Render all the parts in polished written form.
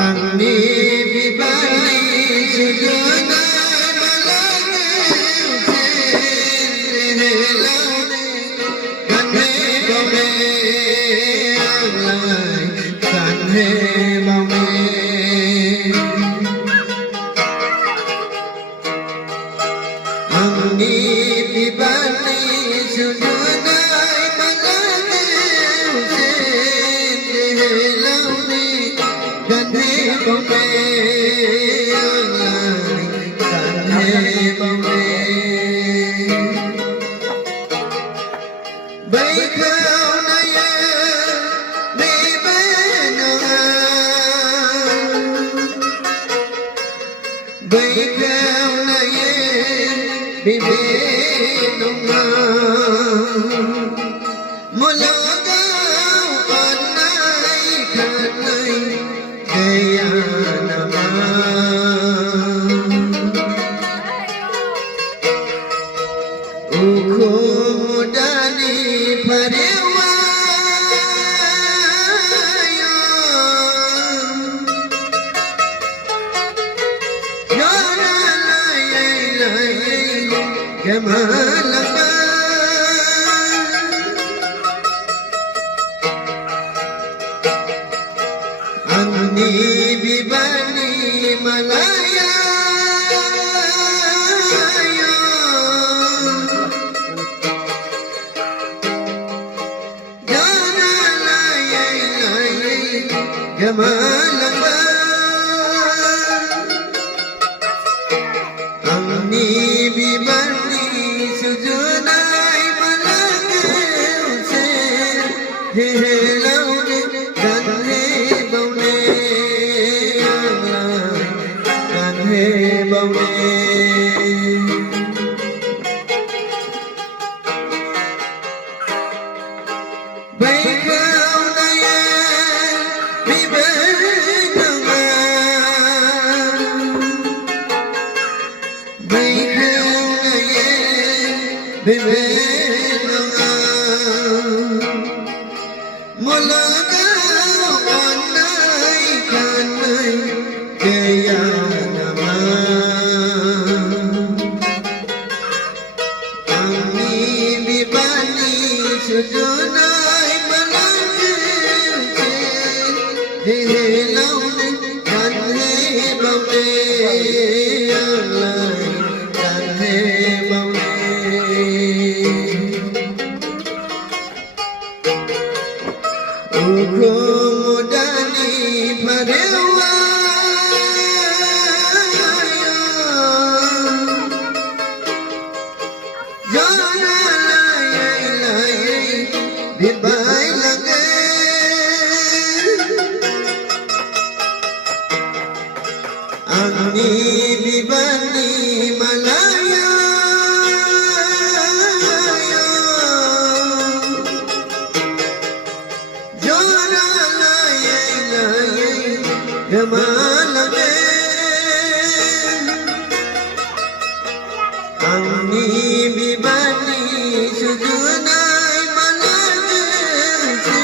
Angni bibani sujuna malane helane kanhe bome alai kanhe bome Angni bibani sujuna malane helane kanhe bome alai kanhe bome Bai khao na ye mi bên Bai khao na ye mi bên Mula gao on nai khan nai gaya nama Ukho mudani parewa Yana lai Gamalamba Angni bibani malaya Yana lai Gamalamba Angni bibani sujunai malake use helaune kanhe baune kanhe baune Bai khao na ye mi bên Bai khao na ye mi bên Mula gao on nai khan nai gaya nama Angni bibani sujunai malake helaune kanhe baune alai kanhe baune Ukho mudani parewa Yana lai bibai lage Angni bibani malaya Yana lai Gamalage Angni bibani sujunai malake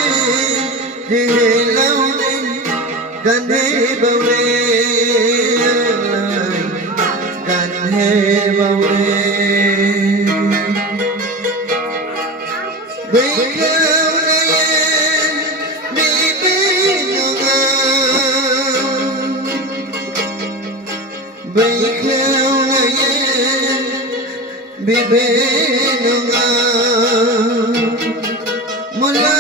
helaune kanhe baune kanhe baune Bai khao na ye mi bên Bai khao na ye mi bên Mula